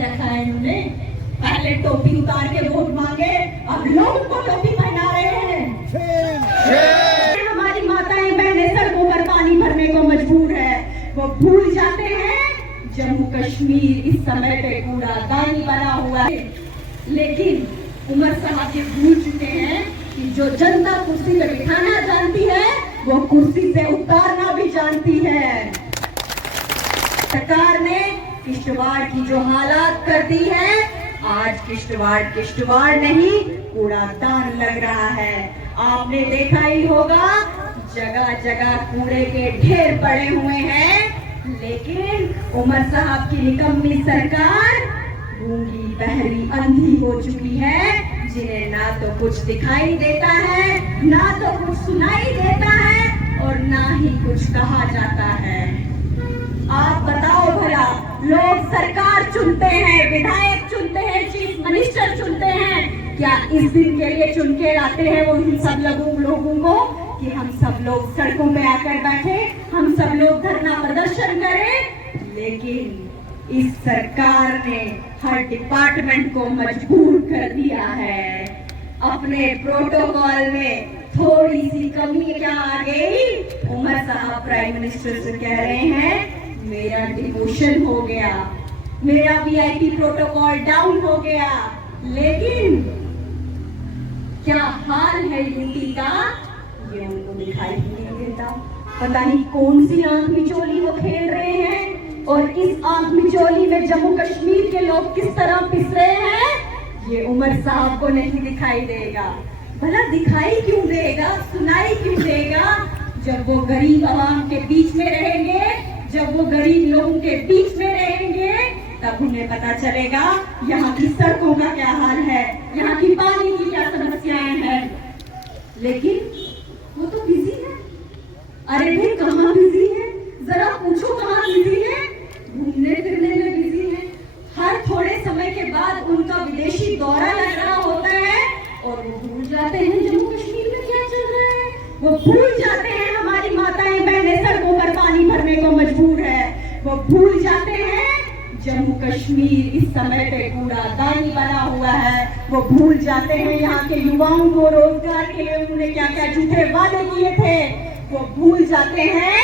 के रखा है इन्होंने। पहले टोपी उतार के वोट मांगे, अब लोगों को टोपी पहना रहे हैं। हमारी माताएं बहनें सड़कों पर पानी भरने को मजबूर है। वो भूल जाते हैं जम्मू कश्मीर इस समय पे कूड़ादानी बना हुआ है। लेकिन उमर साहब ये भूल चुके हैं कि जो जनता कुर्सी पे बिठाना जानती है वो कुर्सी से उतारना भी जानती है। सरकार ने किश्तवाड़ की जो हालात कर दी है, आज किश्तवाड़ नहीं कूड़ादान लग रहा है। आपने देखा ही होगा जगह जगह कूड़े के ढेर पड़े हुए हैं। लेकिन उमर साहब की निकम्मी सरकार गूंगी बहरी अंधी हो चुकी है, जिन्हें ना तो कुछ दिखाई देता है, ना तो कुछ सुनाई देता है और ना ही कुछ कहा जाता है। आप बताओ भला, लोग सरकार चुनते हैं, विधायक चुनते हैं, चीफ मिनिस्टर चुनते हैं, क्या इस दिन के लिए चुन के लाते हैं वो इन सब लोगों को कि हम सब लोग सड़कों पे आकर बैठे, हम सब लोग धरना प्रदर्शन करें? लेकिन इस सरकार ने हर डिपार्टमेंट को मजबूर कर दिया है। अपने प्रोटोकॉल में थोड़ी सी कमी क्या आ गई, उमर साहब प्राइम मिनिस्टर से कह रहे हैं मेरा डिवोशन हो गया, मेरा वीआईपी प्रोटोकॉल डाउन हो गया। लेकिन क्या हाल है यूटी का, ये उनको दिखाई नहीं देता। पता नहीं कौन सी आंख मिचोली वो खेल रहे हैं और इस आंख मिचोली में जम्मू कश्मीर के लोग किस तरह पिस रहे हैं, ये उमर साहब को नहीं दिखाई देगा। भला दिखाई क्यों देगा, सुनाई क्यों देगा? जब वो गरीब आवाम के बीच में रहेंगे, जब वो गरीब लोगों के बीच में रहेंगे, तब उन्हें पता चलेगा यहाँ की सड़कों का क्या हाल है, यहाँ की पानी की क्या समस्याएं हैं। लेकिन वो तो बिजी है। अरे भाई कहाँ बिजी है, जरा पूछो कहाँ बिजी है? घूमने फिरने में बिजी है। हर थोड़े समय के बाद उनका विदेशी दौरा लग रहा होता है और वो भूल जाते हैं जम्मू कश्मीर में क्या चल रहा है। वो भूल जाते हैं हमारी माताएं बहनें सड़कों पर पानी भरने को मजबूर है। वो भूल जाते हैं जम्मू कश्मीर इस समय पे कूड़ादानी बना हुआ है। वो भूल जाते हैं यहाँ के युवाओं को रोजगार के लिए उन्होंने क्या क्या झूठे वादे किए थे। वो भूल जाते हैं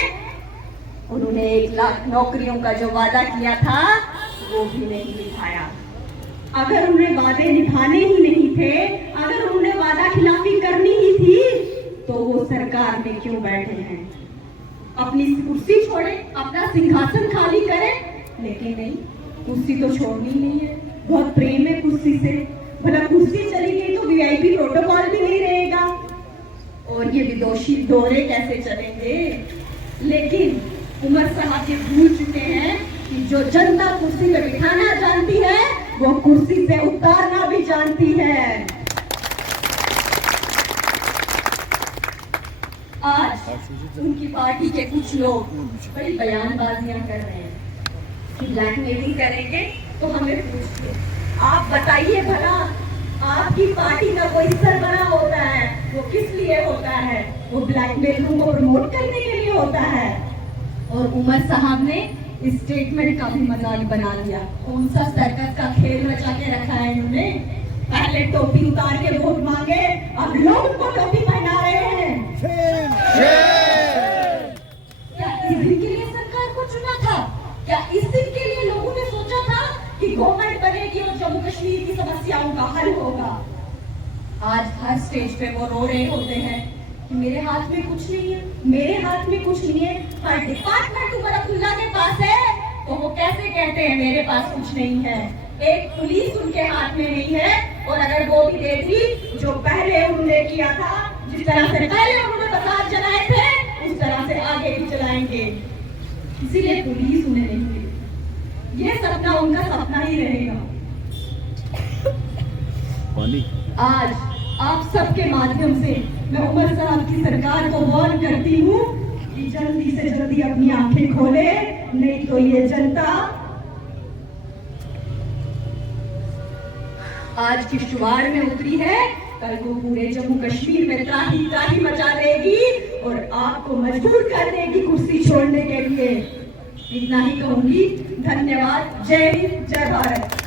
उन्होंने 1 लाख नौकरियों का जो वादा किया था वो भी नहीं निभाया। अगर उन्हें वादे निभाने ही नहीं थे, अगर उन्हें वादा खिलाफी करनी ही थी, तो वो सरकार में क्यों बैठे हैं? अपनी कुर्सी छोड़े, अपना सिंहासन खाली करें। लेकिन नहीं, कुर्सी तो छोड़नी नहीं है। बहुत प्रेम है कुर्सी से। भला कुर्सी चली गई तो वीआईपी प्रोटोकॉल भी नहीं रहेगा और ये विदेशी दौरे कैसे चलेंगे? लेकिन उमर साहब ये भूल चुके हैं कि जो जनता कुर्सी पे बिठाना जानती है वो कुर्सी से उतारना भी जानती है। आज उनकी पार्टी के कुछ लोग बड़ी बयानबाजियां कर रहे हैं कि ब्लैकमेलिंग करेंगे तो हमें पूछिए। आप बताइए भला, आपकी पार्टी का कोई सरबराह होता है, वो किस लिए होता है? वो ब्लैकमेलिंग को प्रमोट करने के लिए होता है। और उमर साहब ने इस स्टेटमेंट का भी मजाक बना दिया। कौन सा सर्कस का खेल रचा के रखा है इन्होंने? पहले टोपी उतार के वोट मांगे, अब लोगों को टोपी पहना रहे हैं। क्या इस दिन के लिए सरकार को चुना था? क्या इस दिन के लिए लोगों ने सोचा था कि गवर्नमेंट बनेगी और जम्मू कश्मीर की समस्याओं का हल होगा? आज हर स्टेज पे वो रो रहे होते हैं कि मेरे हाथ में कुछ नहीं है, मेरे हाथ में कुछ नहीं है। पर डिपार्टमेंट उमर अब्दुल्ला के पास है तो वो कैसे कहते हैं मेरे पास कुछ नहीं है? एक पुलिस उनके हाथ में नहीं है और अगर वो भी देती जो पहले उन्होंने किया था, जिस तरह से पहले उन्होंने फसाद चलाए थे उस तरह से आगे भी चलाएंगे। इसीलिए पुलिस उन्हें नहीं मिली। ये सपना उनका सपना ही रहेगा। आज आप सबके माध्यम से मैं उमर साहब की सरकार को वार्न करती हूँ कि जल्दी से जल्दी अपनी आंखें खोले, नहीं तो ये जनता आज किश्तवाड़ में उतरी है, कल को पूरे जम्मू कश्मीर में त्राही मचा देगी और आपको मजबूर कर देगी कुर्सी छोड़ने के लिए। इतना ही कहूंगी। धन्यवाद। जय हिंद, जय भारत।